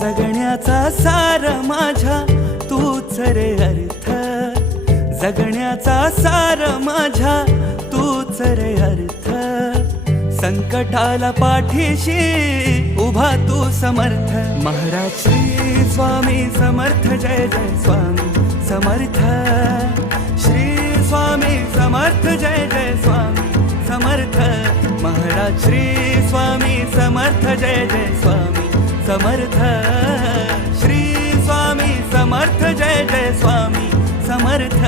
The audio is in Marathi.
जगण्याचा सार माझ्या तूच रे अर्थ, जगण्याचा सार माझ्या तूच रे अर्थ. संकटाला पाठीशी उभा तू समर्थ. महाराज श्री स्वामी समर्थ, जय जय स्वामी समर्थ. श्री स्वामी समर्थ, जय जय स्वामी समर्थ. महाराज श्री स्वामी समर्थ, जय जय स्वामी समर्थ. श्री स्वामी समर्थ, जय जय स्वामी समर्थ.